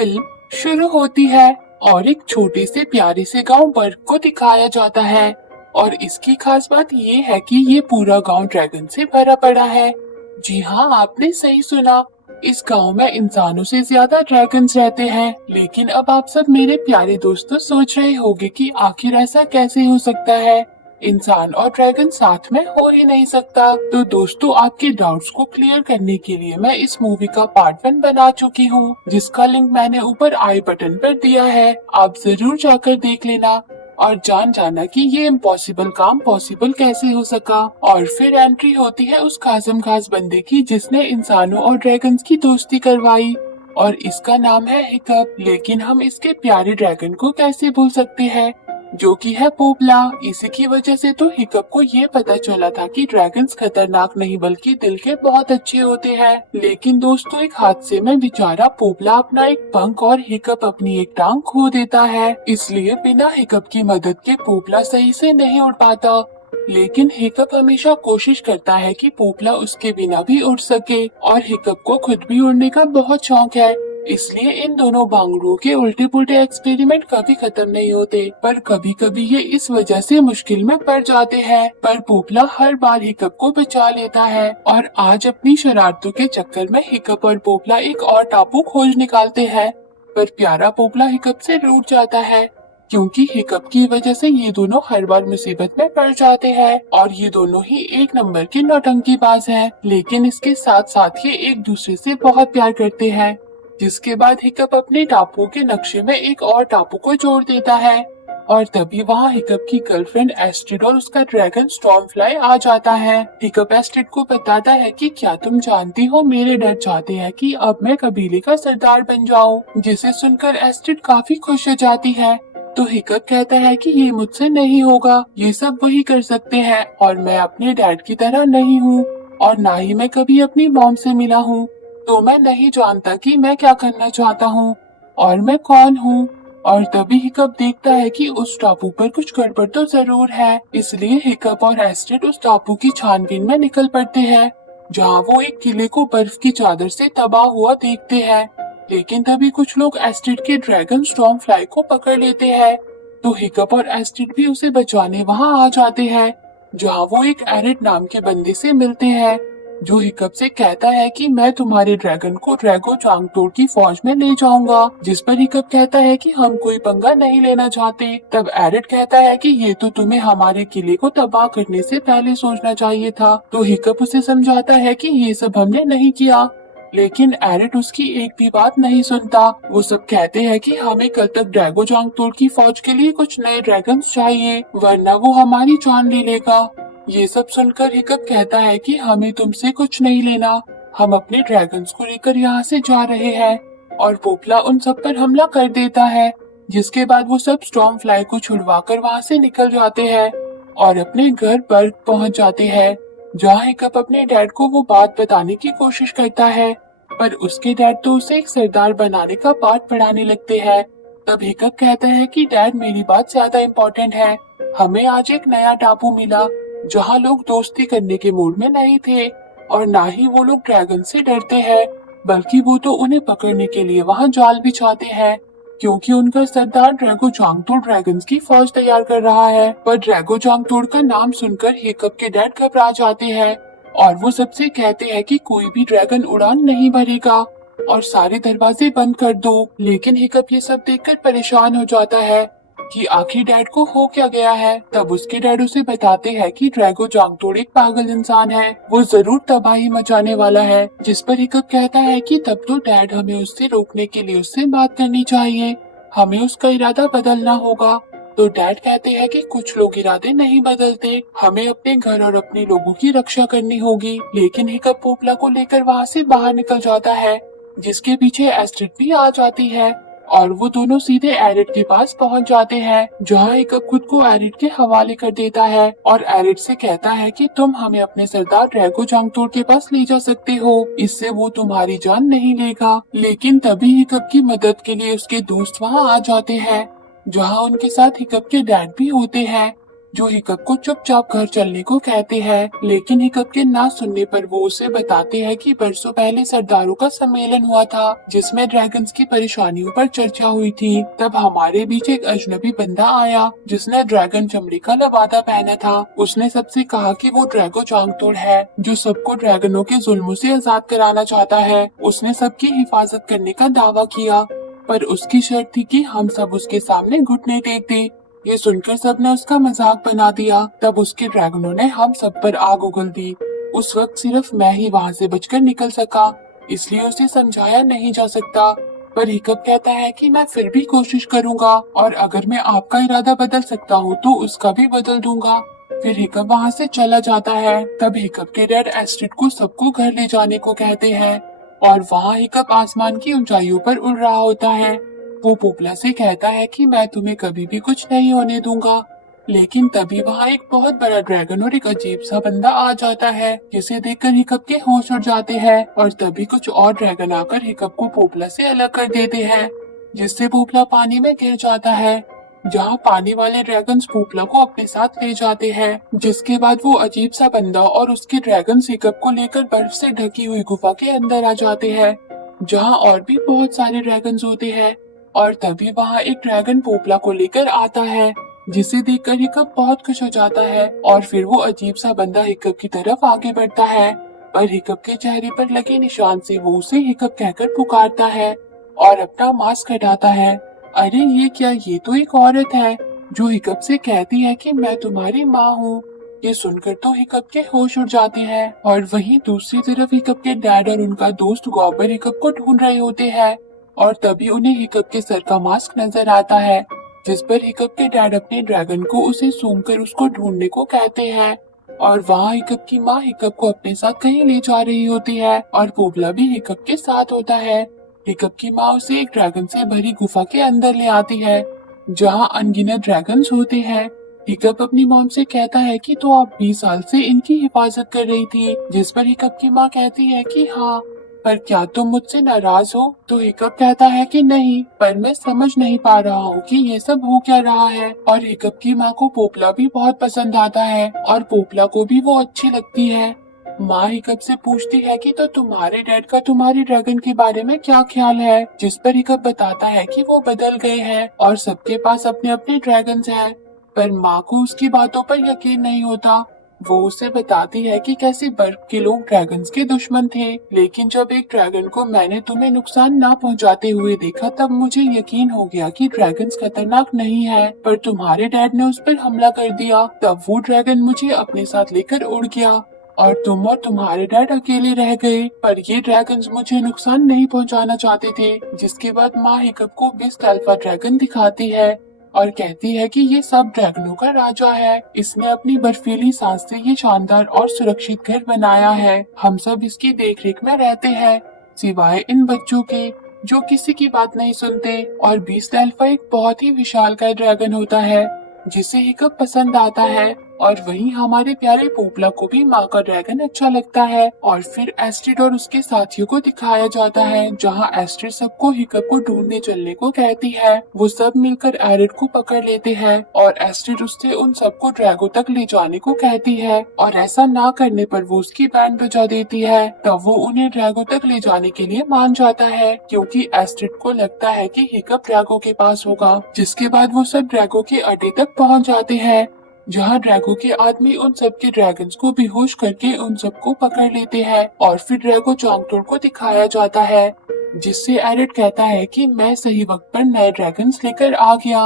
Film शुरू होती है और एक छोटे से प्यारे से गांव बर्फ को दिखाया जाता है। और इसकी खास बात ये है कि ये पूरा गांव ड्रैगन से भरा पड़ा है। जी हाँ, आपने सही सुना। इस गांव में इंसानों से ज्यादा ड्रैगन्स रहते हैं। लेकिन अब आप सब मेरे प्यारे दोस्तों सोच रहे होंगे कि आखिर ऐसा कैसे हो सकता है। इंसान और ड्रैगन साथ में हो ही नहीं सकता। तो दोस्तों, आपके डाउट्स को क्लियर करने के लिए मैं इस मूवी का पार्ट 1 बना चुकी हूँ, जिसका लिंक मैंने ऊपर आई बटन पर दिया है। आप जरूर जाकर देख लेना और जान जाना कि ये इम्पॉसिबल काम पॉसिबल कैसे हो सका। और फिर एंट्री होती है उस खासम खास बंदे की जिसने इंसानों और ड्रैगन्स की दोस्ती करवाई, और इसका नाम है हिकअप। लेकिन हम इसके प्यारे ड्रैगन को कैसे भूल सकते हैं, जो कि है पोपला। इसी की वजह से तो हिकअप को ये पता चला था कि ड्रैगन्स खतरनाक नहीं बल्कि दिल के बहुत अच्छे होते हैं। लेकिन दोस्तों, एक हादसे में बेचारा पोपला अपना एक पंख और हिकअप अपनी एक टांग खो देता है। इसलिए बिना हिकअप की मदद के पोपला सही से नहीं उड़ पाता। लेकिन हिकअप हमेशा कोशिश करता है कि पोपला उसके बिना भी उड़ सके, और हिकअप को खुद भी उड़ने का बहुत शौक है। इसलिए इन दोनों बांगड़ुओं के उल्टे पुल्टे एक्सपेरिमेंट कभी खत्म नहीं होते, पर कभी कभी ये इस वजह से मुश्किल में पड़ जाते हैं। पर पोपला हर बार हिकअप को बचा लेता है, और आज अपनी शरारतों के चक्कर में हिकअप और पोपला एक और टापू खोज निकालते हैं। पर प्यारा पोपला हिकअप से रूठ जाता है, क्योंकि हिकअप की वजह से ये दोनों हर बार मुसीबत में पड़ जाते हैं, और ये दोनों ही एक नंबर के नौटंकीबाज हैं। लेकिन इसके साथ साथ ये एक दूसरे से बहुत प्यार करते हैं। जिसके बाद हिकअप अपने टापू के नक्शे में एक और टापू को जोड़ देता है, और तभी वहाँ हिकअप की गर्लफ्रेंड एस्ट्रिड और उसका ड्रैगन स्टॉर्मफ्लाई आ जाता है। हिकअप एस्ट्रिड को बताता है कि क्या तुम जानती हो, मेरे डैड चाहते हैं कि अब मैं कबीले का सरदार बन जाऊं। जिसे सुनकर एस्ट्रिड काफी खुश हो जाती है। तो हिकअप कहता है कि ये मुझसे नहीं होगा, ये सब वही कर सकते हैं, और मैं अपने डैड की तरह नहीं हूँ, और ना ही मैं कभी अपनी मॉम से मिला हूँ। तो मैं नहीं जानता कि मैं क्या करना चाहता हूँ और मैं कौन हूँ। और तभी हिकअप देखता है कि उस टापू पर कुछ गड़बड़ तो जरूर है। इसलिए हिकअप और एस्ट्रिड उस टापू की छानबीन में निकल पड़ते हैं, जहाँ वो एक किले को बर्फ की चादर से तबाह हुआ देखते हैं। लेकिन तभी कुछ लोग एस्ट्रिड के ड्रैगन स्टॉर्म फ्लाई को पकड़ लेते हैं। तो हिकअप और एस्ट्रिड भी उसे बचाने वहाँ आ जाते हैं, जहाँ वो एक एरिड नाम के बंदे से मिलते हैं, जो हिकअप से कहता है कि मैं तुम्हारे ड्रैगन को ड्रैगो चांगतोड़ की फौज में ले जाऊंगा। जिस पर हिकअप कहता है कि हम कोई पंगा नहीं लेना चाहते। तब एरिड कहता है कि ये तो तुम्हें हमारे किले को तबाह करने से पहले सोचना चाहिए था। तो हिकअप उसे समझाता है कि ये सब हमने नहीं किया। लेकिन एरिड उसकी एक भी बात नहीं सुनता। वो सब कहते हैं कि हमें कल तक ड्रैगो चांगतोड़ की फौज के लिए कुछ नए ड्रैगन्स चाहिए, वरना वो हमारी जान ले लेगा। ये सब सुनकर हिकअप कहता है कि हमें तुमसे कुछ नहीं लेना, हम अपने ड्रैगन्स को लेकर यहाँ से जा रहे हैं। और पोपला उन सब पर हमला कर देता है, जिसके बाद वो सब स्टॉर्म फ्लाई को छुड़वाकर वहाँ से निकल जाते हैं और अपने घर पर पहुँच जाते हैं, जहाँ हिकअप अपने डैड को वो बात बताने की कोशिश करता है। पर उसके डैड तो उसे एक सरदार बनाने का पाठ पढ़ाने लगते हैं। तब हिकअप कहता है कि डैड, मेरी बात ज्यादा इम्पोर्टेंट है। हमें आज एक नया टापू मिला, जहाँ लोग दोस्ती करने के मूड में नहीं थे, और ना ही वो लोग ड्रैगन से डरते हैं, बल्कि वो तो उन्हें पकड़ने के लिए वहाँ जाल बिछाते हैं, क्योंकि उनका सरदार ड्रैगो चांगतोड़ ड्रैगन्स की फौज तैयार कर रहा है। पर ड्रैगो चांगतोड़ का नाम सुनकर हिकअप के डैड घबरा जाते हैं, और वो सबसे कहते हैं कि कोई भी ड्रैगन उड़ान नहीं भरेगा और सारे दरवाजे बंद कर दो। लेकिन हिकअप ये सब देखकर परेशान हो जाता है कि आखिर डैड को हो क्या गया है। तब उसके डैड उसे बताते हैं कि ड्रैगो चांगतोड़ एक पागल इंसान है, वो जरूर तबाही मचाने वाला है। जिस पर हिकअप कहता है कि तब तो डैड, हमें उससे रोकने के लिए उससे बात करनी चाहिए, हमें उसका इरादा बदलना होगा। तो डैड कहते हैं कि कुछ लोग इरादे नहीं बदलते, हमें अपने घर और अपने लोगों की रक्षा करनी होगी। लेकिन हिकअप पोपला को लेकर वहाँ से बाहर निकल जाता है, जिसके पीछे एस्ट्रिड भी आ जाती है, और वो दोनों सीधे एरिड के पास पहुंच जाते हैं, जहाँ हिकअप खुद को एरिड के हवाले कर देता है और एरिड से कहता है कि तुम हमें अपने सरदार ड्रैगो चांगतोड़ के पास ले जा सकते हो, इससे वो तुम्हारी जान नहीं लेगा। लेकिन तभी हिकअप की मदद के लिए उसके दोस्त वहाँ आ जाते हैं, जहाँ उनके साथ हिकअप के डैड भी होते हैं। जो हिकअप को चुपचाप घर चलने को कहते हैं। लेकिन हिकअप के ना सुनने पर वो उसे बताते हैं कि बरसों पहले सरदारों का सम्मेलन हुआ था जिसमें ड्रैगन्स की परेशानियों पर चर्चा हुई थी। तब हमारे बीच एक अजनबी बंदा आया जिसने ड्रैगन चमड़ी का लबादा पहना था। उसने सबसे कहा कि वो ड्रैगो चांगतोड़ है जो सबको ड्रैगनों के जुल्मों से आजाद कराना चाहता है। उसने सबकी हिफाजत करने का दावा किया पर उसकी शर्त थी कि हम सब उसके सामने घुटने टेक दें। ये सुनकर सबने उसका मजाक बना दिया। तब उसके ड्रैगनों ने हम सब पर आग उगल दी। उस वक्त सिर्फ मैं ही वहाँ से बचकर निकल सका, इसलिए उसे समझाया नहीं जा सकता। पर हिकअप कहता है कि मैं फिर भी कोशिश करूंगा और अगर मैं आपका इरादा बदल सकता हूँ तो उसका भी बदल दूंगा। फिर हिकअप वहाँ से चला जाता है। तब हिकअप के डैड एस्ट्रिड को सबको घर ले जाने को कहते हैं और वहाँ हिकअप आसमान की ऊंचाइयों पर उड़ रहा होता है। वो पोपला से कहता है कि मैं तुम्हें कभी भी कुछ नहीं होने दूंगा। लेकिन तभी वहाँ एक बहुत बड़ा ड्रैगन और एक अजीब सा बंदा आ जाता है जिसे देखकर हिकअप के होश उड़ जाते हैं और तभी कुछ और ड्रैगन आकर हिकअप को पोपला से अलग कर देते हैं जिससे पोपला पानी में गिर जाता है। जहाँ पानी वाले ड्रैगन्स पोपला को अपने साथ ले जाते हैं, जिसके बाद वो अजीब सा बंदा और उसके ड्रैगन हिकअप को लेकर बर्फ से ढकी हुई गुफा के अंदर आ जाते हैं जहाँ और भी बहुत सारे ड्रैगन्स होते हैं। और तभी वहाँ एक ड्रैगन पोपला को लेकर आता है जिसे देखकर हिकअप बहुत खुश हो जाता है और फिर वो अजीब सा बंदा हिकअप की तरफ आगे बढ़ता है पर हिकअप के चेहरे पर लगे निशान से वो उसे हिकअप कहकर पुकारता है और अपना मास्क हटाता है। अरे ये क्या, ये तो एक औरत है जो हिकअप से कहती है कि मैं तुम्हारी माँ हूँ। ये सुनकर तो हिकअप के होश उड़ जाते हैं और वहीं दूसरी तरफ हिकअप के डैड और उनका दोस्त गॉबर हिकअप को ढूंढ रहे होते हैं और तभी उन्हें हिकअप के सर का मास्क नजर आता है जिस पर हिकअप के डैड अपने ड्रैगन को उसे सूंघ कर उसको ढूंढने को कहते हैं। और वहाँ हिकअप की माँ हिकअप को अपने साथ कहीं ले जा रही होती है और पोपला भी हिकअप के साथ होता है। हिकअप की माँ उसे एक ड्रैगन से भरी गुफा के अंदर ले आती है जहाँ अनगिनत ड्रैगन्स होते हैं। हिकअप अपनी मॉम से कहता है कि तो आप 20 साल से इनकी हिफाजत कर रही थी, जिस पर हिकअप की माँ कहती है कि हाँ, पर क्या तुम मुझसे नाराज हो? तो हिकअप कहता है कि नहीं, पर मैं समझ नहीं पा रहा हूँ कि ये सब हो क्या रहा है। और हिकअप की माँ को पोपला भी बहुत पसंद आता है और पोपला को भी वो अच्छी लगती है। माँ हिकअप से पूछती है कि तो तुम्हारे डैड का तुम्हारी ड्रैगन के बारे में क्या ख्याल है, जिस पर हिकअप बताता है कि वो बदल गए हैं और सबके पास अपने अपने ड्रैगन्स हैं। पर माँ को उसकी बातों पर यकीन नहीं होता। वो उसे बताती है कि कैसे बर्फ के लोग ड्रैगन्स के दुश्मन थे, लेकिन जब एक ड्रैगन को मैंने तुम्हें नुकसान ना पहुंचाते हुए देखा तब मुझे यकीन हो गया कि ड्रैगन्स खतरनाक नहीं है। पर तुम्हारे डैड ने उस पर हमला कर दिया, तब वो ड्रैगन मुझे अपने साथ लेकर उड़ गया और तुम और तुम्हारे डैड अकेले रह गए। पर ये ड्रैगन्स मुझे नुकसान नहीं पहुंचाना चाहते थे। जिसके बाद माँ हिकअप को बिस्ट अल्फा ड्रैगन दिखाती है और कहती है कि ये सब ड्रैगनों का राजा है। इसने अपनी बर्फीली सांस से ये शानदार और सुरक्षित घर बनाया है। हम सब इसकी देखरेख में रहते हैं, सिवाय इन बच्चों के जो किसी की बात नहीं सुनते। और बीस्ट अल्फा एक बहुत ही विशालकाय ड्रैगन होता है जिसे हिकअप पसंद आता है। और वहीं हमारे प्यारे पोपला को भी माँ का ड्रैगन अच्छा लगता है। और फिर एस्ट्रिड और उसके साथियों को दिखाया जाता है जहाँ एस्ट्रिड सबको हिकअप को ढूंढने चलने को कहती है। वो सब मिलकर एरिड को पकड़ लेते हैं और एस्ट्रिड उससे उन सबको ड्रैगो तक ले जाने को कहती है और ऐसा ना करने पर वो उसकी बैंड बजा देती है। तब वो उन्हें ड्रैगो तक ले जाने के लिए मान जाता है क्योंकि एस्ट्रिड को लगता है कि हिकअप ड्रैगो के पास होगा। जिसके बाद वो सब ड्रैगो के अड्डे तक पहुँच जाते हैं जहाँ ड्रैगो के आदमी उन सबके ड्रैगन्स को बेहोश करके उन सबको पकड़ लेते हैं। और फिर ड्रैगो चांगतोड़ को दिखाया जाता है जिससे एरिड कहता है कि मैं सही वक्त पर नए ड्रैगन्स लेकर आ गया।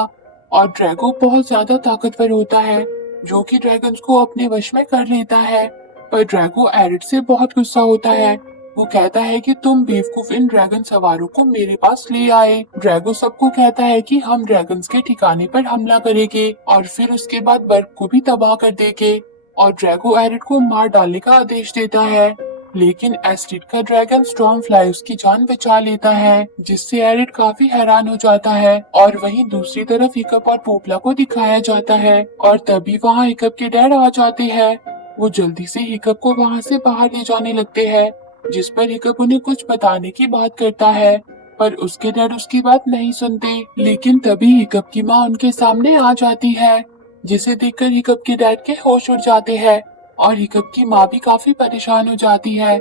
और ड्रैगो बहुत ज्यादा ताकतवर होता है जो कि ड्रैगन्स को अपने वश में कर लेता है। पर ड्रैगो एरिड से बहुत गुस्सा होता है। वो कहता है कि तुम बेवकूफ इन ड्रैगन सवारों को मेरे पास ले आए। ड्रैगो सबको कहता है कि हम ड्रैगन्स के ठिकाने पर हमला करेंगे और फिर उसके बाद बर्फ को भी तबाह कर देंगे। और ड्रैगो एरिड को मार डालने का आदेश देता है, लेकिन एस्ट्रिड का ड्रैगन स्टॉर्म फ्लाई उसकी जान बचा लेता है जिससे एरिड काफी हैरान हो जाता है। और वहीं दूसरी तरफ हिकअप और पोपला को दिखाया जाता है और तभी वहाँ हिकअप के डैड आ जाते हैं। वो जल्दी से हिकअप को वहाँ से बाहर ले जाने लगते हैं जिस पर हिकअप उन्हें कुछ बताने की बात करता है, पर उसके डैड उसकी बात नहीं सुनते। लेकिन तभी हिकअप की माँ उनके सामने आ जाती है जिसे देखकर हिकअप के डैड के होश उड़ जाते हैं और हिकअप की माँ भी काफी परेशान हो जाती है।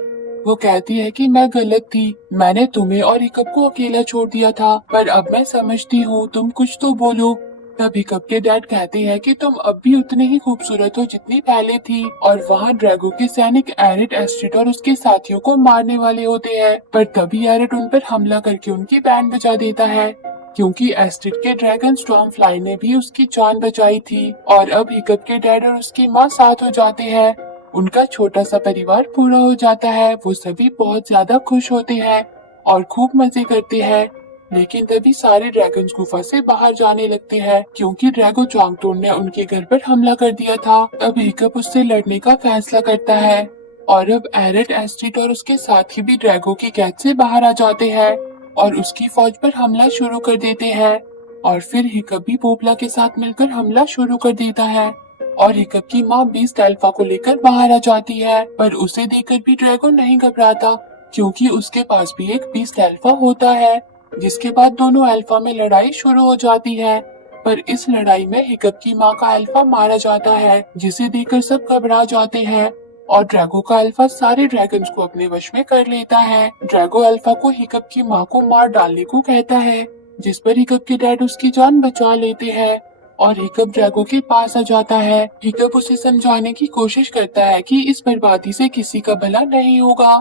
वो कहती है कि मैं गलत थी, मैंने तुम्हें और हिकअप को अकेला छोड़ दिया था, पर अब मैं समझती हूँ, तुम कुछ तो बोलो। तब हिकअप के डैड कहते हैं कि तुम अब भी उतनी ही खूबसूरत हो जितनी पहले थी। और वहाँ ड्रैगो के सैनिक एरिड, एस्ट्रिड और उसके साथियों को मारने वाले होते हैं, पर तभी एरिड उन पर हमला करके उनकी बैंड बजा देता है, क्योंकि एस्ट्रिड के ड्रैगन स्टॉर्म फ्लाई ने भी उसकी जान बचाई थी। और अब हिकअप के डैड और उसकी माँ साथ हो जाते हैं। उनका छोटा सा परिवार पूरा हो जाता है। वो सभी बहुत ज्यादा खुश होते हैं और खूब मजे करते हैं। लेकिन तभी सारे ड्रैगन्स गुफा से बाहर जाने लगते हैं, क्योंकि ड्रैगो चांगटोन ने उनके घर पर हमला कर दिया था। अब हिकअप उससे लड़ने का फैसला करता है और अब एरिड, एस्ट्रिड और उसके साथी भी ड्रैगो की कैद से बाहर आ जाते हैं और उसकी फौज पर हमला शुरू कर देते हैं। और फिर हिकअप भी पोपला के साथ मिलकर हमला शुरू कर देता है और हिकअप की माँ बीस्ट अल्फा को लेकर बाहर आ जाती है, पर उसे देखकर भी ड्रैगो नहीं घबराता, क्योंकि उसके पास भी एक बीस्ट अल्फा होता है। जिसके बाद दोनों अल्फा में लड़ाई शुरू हो जाती है, पर इस लड़ाई में हिकअप की माँ का अल्फा मारा जाता है, जिसे देखकर सब घबरा जाते हैं और ड्रैगो का अल्फा सारे ड्रैगन्स को अपने वश में कर लेता है। ड्रैगो अल्फा को हिकअप की माँ को मार डालने को कहता है, जिस पर हिकअप के डैड उसकी जान बचा लेते हैं और हिकअप ड्रैगो के पास आ जाता है। हिकअप उसे समझाने की कोशिश करता है कि इस बर्बादी से किसी का भला नहीं होगा।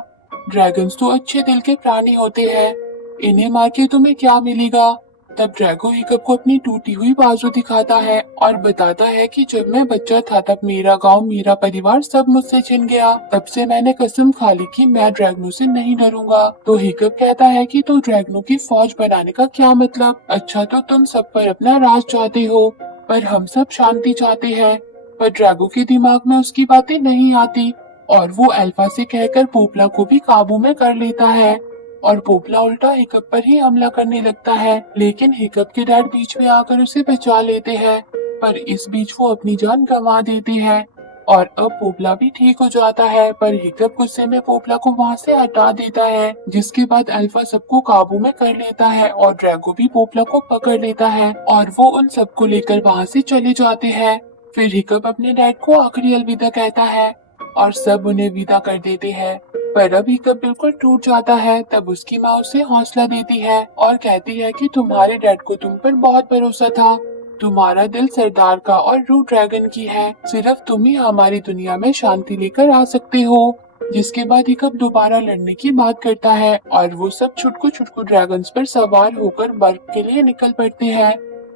ड्रैगन्स तो अच्छे दिल के प्राणी होते हैं, इन्हें मार के तुम्हें क्या मिलेगा। तब ड्रैगो हिकअप को अपनी टूटी हुई बाजू दिखाता है और बताता है कि जब मैं बच्चा था तब मेरा गांव, मेरा परिवार सब मुझसे छिन गया। तब से मैंने कसम खा ली कि मैं ड्रैगनों से नहीं डरूंगा। तो हिकअप कहता है कि तो ड्रैगनों की फौज बनाने का क्या मतलब? अच्छा, तो तुम सब पर अपना राज चाहते हो, पर हम सब शांति चाहते हैं। पर ड्रैगो के दिमाग में उसकी बातें नहीं आती और वो अल्फा से कहकर पोपला को भी काबू में कर लेता है और पोपला उल्टा हिकअप पर ही हमला करने लगता है। लेकिन हिकअप के डैड बीच में आकर उसे बचा लेते हैं, पर इस बीच वो अपनी जान गंवा देते हैं और अब पोपला भी ठीक हो जाता है। पर हिकअप गुस्से में पोपला को वहाँ से हटा देता है, जिसके बाद अल्फा सबको काबू में कर लेता है और ड्रैगो भी पोपला को पकड़ लेता है और वो उन सबको लेकर वहाँ से चले जाते हैं। फिर हिकअप अपने डैड को आखिरी अलविदा कहता है और सब उन्हें विदा कर देते हैं। पर अब हिकअप बिल्कुल टूट जाता है। तब उसकी माँ उसे हौसला देती है और कहती है कि तुम्हारे डैड को तुम पर बहुत भरोसा था, तुम्हारा दिल सरदार का और रूह ड्रैगन की है, सिर्फ तुम ही हमारी दुनिया में शांति लेकर आ सकते हो। जिसके बाद हिकअप दोबारा लड़ने की बात करता है और वो सब छुटकू छुटकू ड्रैगन्स पर सवार होकर बर्फ के लिए निकल पड़ते हैं,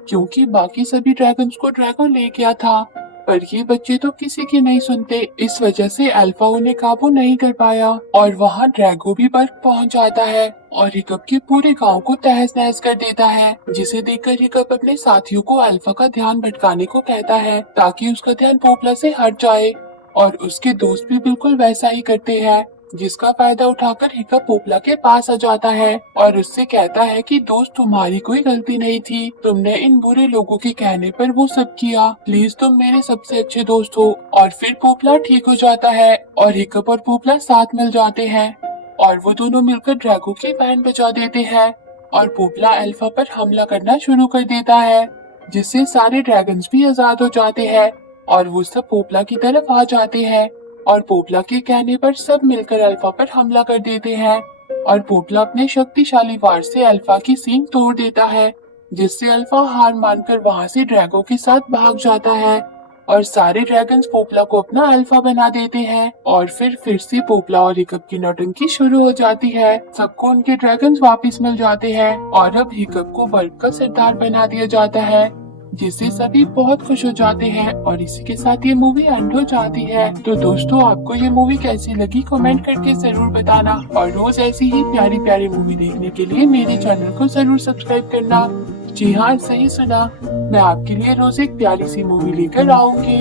क्योंकि बाकी सभी ड्रैगन्स को ड्रैगन ले गया था। पर ये बच्चे तो किसी की नहीं सुनते, इस वजह से अल्फा उन्हें काबू नहीं कर पाया और वहाँ ड्रैगो भी बर्फ पहुँच जाता है और हिकअप के पूरे गांव को तहस नहस कर देता है। जिसे देखकर हिकअप अपने साथियों को अल्फा का ध्यान भटकाने को कहता है, ताकि उसका ध्यान पोपला से हट जाए। और उसके दोस्त भी बिल्कुल वैसा ही करते हैं, जिसका फायदा उठाकर हिकअप पोपला के पास आ जाता है और उससे कहता है कि दोस्त, तुम्हारी कोई गलती नहीं थी, तुमने इन बुरे लोगों के कहने पर वो सब किया, प्लीज तुम मेरे सबसे अच्छे दोस्त हो। और फिर पोपला ठीक हो जाता है और हिकअप और पोपला साथ मिल जाते हैं और वो दोनों मिलकर ड्रैगो की बैंड बजा देते हैं और पोपला अल्फा पर हमला करना शुरू कर देता है, जिससे सारे ड्रैगन्स भी आजाद हो जाते हैं और वो सब पोपला की तरफ आ जाते हैं और पोपला के कहने पर सब मिलकर अल्फा पर हमला कर देते हैं और पोपला अपने शक्तिशाली वार से अल्फा की सींग तोड़ देता है, जिससे अल्फा हार मानकर वहाँ से ड्रैगो के साथ भाग जाता है और सारे ड्रैगन्स पोपला को अपना अल्फा बना देते हैं और फिर से पोपला और हिकअप की नौटंकी शुरू हो जाती है। सबको उनके ड्रैगन्स वापस मिल जाते हैं और अब हिकअप को बर्फ का सरदार बना दिया जाता है, जिससे सभी बहुत खुश हो जाते हैं और इसी के साथ ये मूवी एंड हो जाती है। तो दोस्तों, आपको ये मूवी कैसी लगी कमेंट करके जरूर बताना और रोज ऐसी ही प्यारी प्यारी मूवी देखने के लिए मेरे चैनल को जरूर सब्सक्राइब करना। जी हाँ, सही सुना, मैं आपके लिए रोज एक प्यारी सी मूवी लेकर आऊंगी,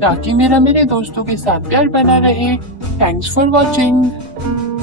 ताकि मेरे दोस्तों के साथ प्यार बना रहे। Thanks for watching.